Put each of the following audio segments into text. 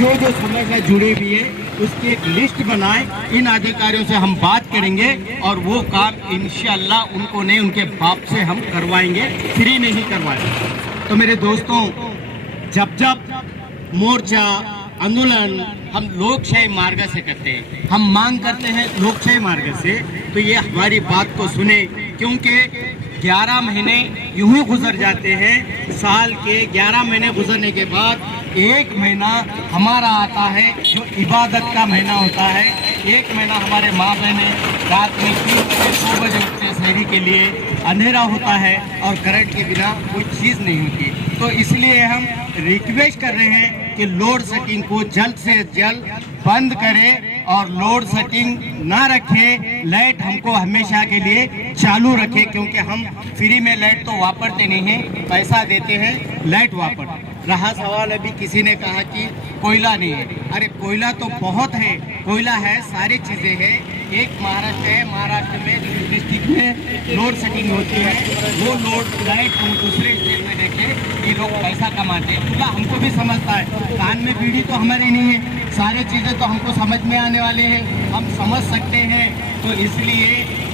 जो जो समस्या जुड़ी हुई है उसकी एक लिस्ट बनाए, इन अधिकारियों से हम बात करेंगे और वो काम इंशाअल्लाह उनको नहीं उनके बाप से हम करवाएंगे, फ्री नहीं करवाएंगे। तो मेरे दोस्तों, जब जब मोर्चा आंदोलन हम लोकशाही मार्ग से करते हैं, हम मांग करते हैं लोकशाही मार्ग से, तो ये हमारी बात को सुने, क्योंकि 11 महीने यूं ही गुजर जाते हैं। साल के 11 महीने गुजरने के बाद एक महीना हमारा आता है जो इबादत का महीना होता है। एक महीना हमारे माँ बहने रात में 3 बजे 2 बजे उठते शहरी के लिए, अंधेरा होता है और करंट के बिना कोई चीज़ नहीं होती। तो इसलिए हम रिक्वेस्ट कर रहे हैं कि लोड सेटिंग को जल्द से जल्द बंद करें और लोड सेटिंग ना रखे, लाइट हमको हमेशा के लिए चालू रखे, क्योंकि हम फ्री में लाइट तो वापरते नहीं हैं, पैसा देते हैं लाइट वापर। रहा सवाल, अभी किसी ने कहा कि कोयला नहीं है। अरे कोयला तो बहुत है, कोयला है, सारी चीज़ें हैं। एक महाराष्ट्र है, महाराष्ट्र में डिस्ट्रिक्ट में लोड सेटिंग होती है, वो लोड लाइट हम दूसरे स्टेट में देखे कि लोग पैसा कमाते हैं। पूरा हमको भी समझता है, कान में बीड़ी तो हमारी नहीं है, सारी चीज़ें तो हमको समझ में आने वाले हैं, हम समझ सकते हैं। तो इसलिए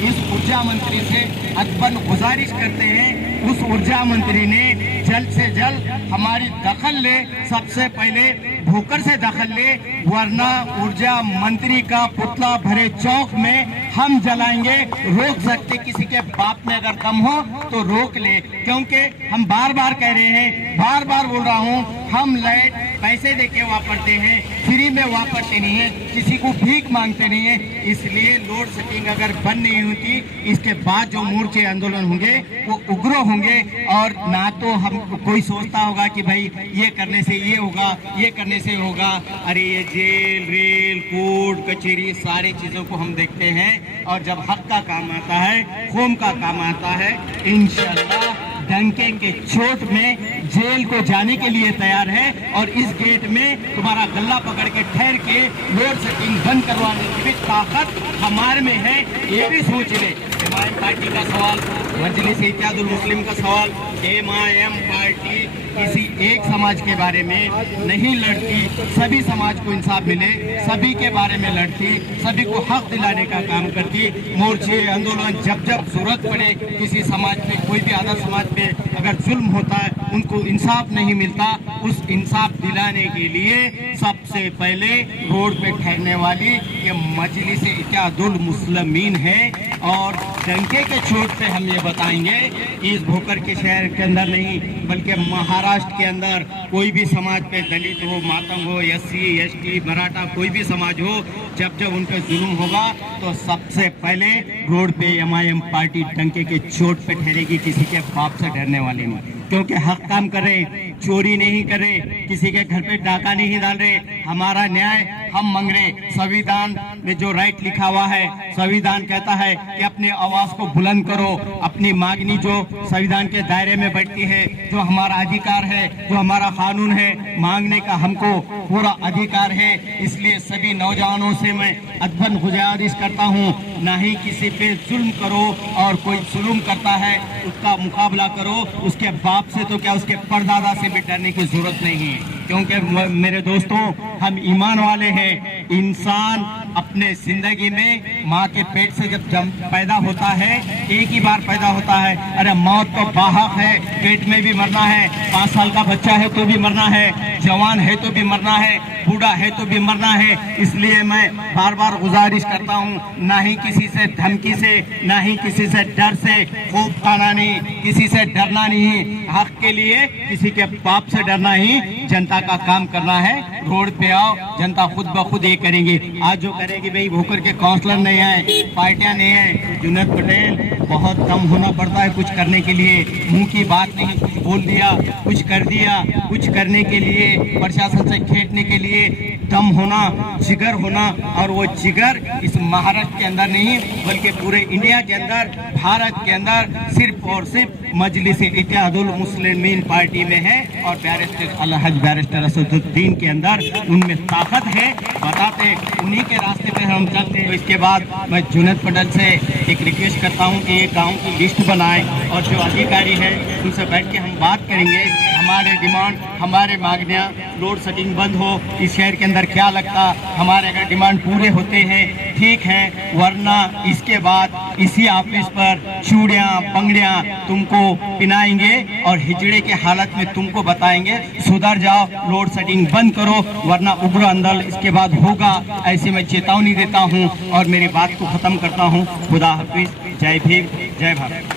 इस ऊर्जा मंत्री से अदबन गुजारिश करते हैं, उस ऊर्जा मंत्री ने जल्द से जल्द हमारी दखल ले, सबसे पहले भूकर से दखल ले, वरना ऊर्जा मंत्री का पुतला भरे चौक में हम जलाएंगे। रोक सकते, किसी के बाप में अगर कम हो तो रोक ले, क्योंकि हम बार बार कह रहे हैं, बार बार बोल रहा हूँ, हम लाइट पैसे देके वापरते हैं, फ्री में वापरते नहीं है, किसी को भीख मांगते नहीं है। इसलिए लोड सेटिंग अगर बंद नहीं होती, इसके बाद जो मोर्चे आंदोलन होंगे वो उग्र होंगे। और ना तो हम कोई सोचता होगा कि भाई ये करने से ये होगा, ये करने से होगा। अरे ये जेल, रेल, कोर्ट, कचहरी, सारी चीज़ों को हम देखते हैं, और जब हक का काम आता है, कौम का काम आता है, इंशाअल्लाह डंके के चोट में जेल को जाने के लिए तैयार है। और इस गेट में तुम्हारा गला पकड़ के ठहर के लोड सेटिंग बंद करवाने की भी ताकत हमारे में है, ये भी सोच ले। एमआईएम पार्टी का सवाल, मजलिस इत्तेहादुल मुस्लिम का सवाल, एमआईएम पार्टी किसी एक समाज के बारे में नहीं लड़ती, सभी समाज को इंसाफ मिले, सभी के बारे में लड़ती, सभी को हक दिलाने का काम करती। मोर्चे आंदोलन जब जब जरूरत पड़े, किसी समाज पे, कोई भी आधा समाज पे अगर जुल्म होता है, उनको इंसाफ नहीं मिलता, उस इंसाफ दिलाने के लिए सबसे पहले रोड पे ठहरने वाली ये मजलिस इत्तेहादुल मुस्लिमीन है। और डंके के चोट पे हम ये बताएंगे कि इस भोकर के शहर के अंदर नहीं, बल्कि महाराष्ट्र के अंदर कोई भी समाज पे, दलित हो, मातंग हो, एससी, एसटी, मराठा, कोई भी समाज हो, जब जब उन पे जुल्म होगा तो सबसे पहले रोड पे एमआईएम पार्टी डंके के चोट पे ठहरेगी, किसी के बाप से डरने वाली नहीं। क्योंकि हक काम कर रहे, चोरी नहीं कर रहे, किसी के घर पे डाका नहीं डाल रहे, हमारा न्याय हम मांग रहे। संविधान में जो राइट लिखा हुआ है, संविधान कहता है कि अपनी आवाज को बुलंद करो, अपनी मांगनी जो संविधान के दायरे में बैठती है, जो हमारा अधिकार है, जो हमारा कानून है, मांगने का हमको पूरा अधिकार है। इसलिए सभी नौजवानों से मैं अदबन गुजारिश करता हूँ, ना ही किसी पे जुल्म करो, और कोई जुल्म करता है उसका मुकाबला करो, उसके बाप से तो क्या, उसके परदादा से भी डरने की जरूरत नहीं है। क्योंकि मेरे दोस्तों, हम ईमान वाले हैं। इंसान अपने जिंदगी में माँ के पेट से जब पैदा होता है, एक ही बार पैदा होता है। अरे मौत तो बाहक है, पेट में भी मरना है, 5 साल का बच्चा है तो भी मरना है, जवान है तो भी मरना है, बूढ़ा है तो भी मरना है। इसलिए मैं बार बार गुजारिश करता हूँ, ना ही किसी से धमकी से, ना ही किसी से डर से खूब खाना नहीं, किसी से डरना नहीं, हक के लिए किसी के बाप से डरना ही, जनता का काम करना है। रोड पे आओ, जनता खुद ब खुद ये करेंगे। आज जो करेगी भाई, भोकर के काउंसलर नहीं आए, पार्टियां नहीं है, जुनेद पटेल, बहुत दम होना पड़ता है कुछ करने के लिए। मुंह की बात नहीं, कुछ बोल दिया, कुछ कर दिया, कुछ करने के लिए, प्रशासन से खेटने के लिए दम होना, जिगर होना। और वो जिगर इस महाराष्ट्र के अंदर नहीं, बल्कि पूरे इंडिया के अंदर, भारत के अंदर सिर्फ और सिर्फ मजलिस इत्तेहादुल मुस्लिमीन पार्टी में है और बैरिस्टर अलहज हाफिज बैरिस्टर असदुद्दीन के अंदर उनमें ताकत है, बताते उन्हीं के रास्ते पे हम चलते हैं। तो इसके बाद मैं जुनैद पटेल से एक रिक्वेस्ट करता हूँ कि ये गाँव की लिस्ट बनाए और जो अधिकारी है उनसे बैठ के हम बात करेंगे, हमारे डिमांड, हमारे मांगनियाँ, लोड सेटिंग बंद हो, इस शहर के अंदर क्या लगता, हमारे अगर डिमांड पूरे होते हैं ठीक है, वरना इसके बाद इसी ऑफिस पर चूड़ियाँ पंगड़ियाँ तुमको पिनाएंगे और हिजड़े के हालत में तुमको बताएंगे सुधर जाओ, लोड सेटिंग बंद करो, वरना उग्र आंदोलन इसके बाद होगा। ऐसी मैं चेतावनी देता हूँ और मेरी बात को ख़त्म करता हूँ। खुदा हाफिज, जय भीम, जय भारत।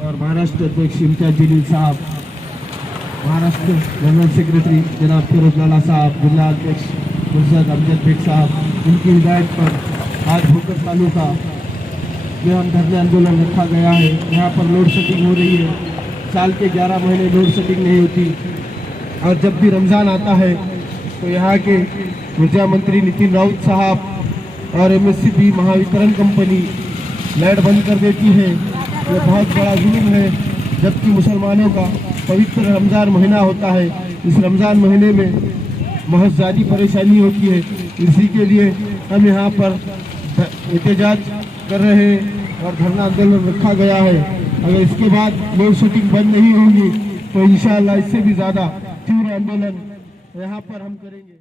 और महाराष्ट्र अध्यक्ष इम्तियाज जलील साहब, महाराष्ट्र जनरल सेक्रेटरी जनाब फिरोज लाला साहब, जिला अध्यक्ष मुर्शद अमजद बेग साहब, उनकी हिदायत पर आज भोकर तालुका में हम धरने आंदोलन रखा गया है। यहाँ पर लोड सेटिंग हो रही है, साल के 11 महीने लोड सेटिंग नहीं होती और जब भी रमज़ान आता है तो यहाँ के ऊर्जा मंत्री नितिन राउत साहब और MSCB महावितरण कंपनी लाइट बंद कर देती है। ये बहुत बड़ा जुल्म है, जबकि मुसलमानों का पवित्र रमज़ान महीना होता है। इस रमज़ान महीने में बहुत ज़्यादा परेशानी होती है, इसी के लिए हम यहाँ पर एहतजाज कर रहे हैं और धरना आंदोलन रखा गया है। अगर इसके बाद लोड सेटिंग बंद नहीं होगी तो इंशाअल्लाह इससे भी ज़्यादा तीव्र आंदोलन यहाँ पर हम करेंगे।